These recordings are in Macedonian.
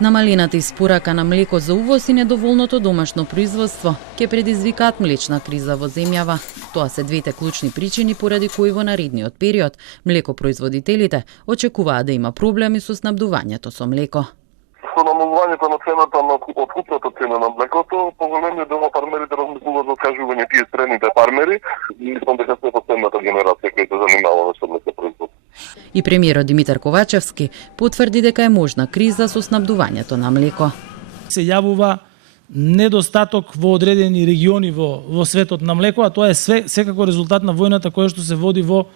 Намалената испорака на млеко за увоз и недоволното домашно производство ќе предизвикаат млечна криза во земјава. Тоа се двете клучни причини поради кои во наредниот период млекопроизводителите очекуваат да има проблеми со снабдувањето со млеко. Со намалувањето на цената на откупната цена на млекото, поголемиот дел на фармерите размислуваат за откажување тие средните фармери и мислам дека се последната генерација која се занимава со млекопроизводство. И премиерот Димитар Ковачевски потврди дека е можна криза со снабдувањето на млеко. Се јавува недостаток во одредени региони во светот на млеко, а тоа е секако резултат на војната која што се води во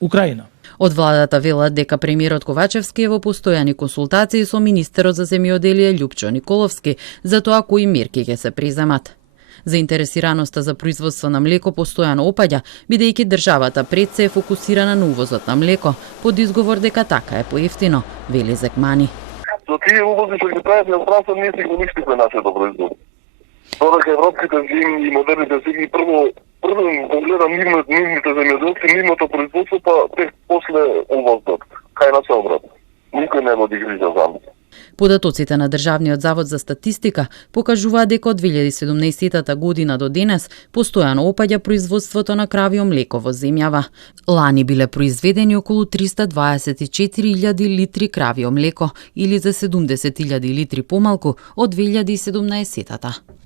Украина. Од владата велат дека премиерот Ковачевски е во постојани консултации со министерот за земјоделие Љупчо Николовски за тоа кои мерки ќе се преземат. Заинтересираноста за производство на млеко постојано опаѓа, бидејќи државата пред се е фокусирана на увозот на млеко, под изговор дека така е поевтино, вели Зекмани. За тие увози што ги прават на странство, ние си го уништивме нашето производство. Додека европските земји и модерните земји прво погледа нивните земјоделци, нивното производство, па тек после увозот. Кај нас се обратно. Никој не води грижа за нас. Податоците на Државниот завод за статистика покажуваат дека од 2017 година до денес постојано опаѓа производството на кравјо млеко во земјава. Лани биле произведени околу 324.000 литри кравјо млеко или за 70.000 литри помалку од 2017.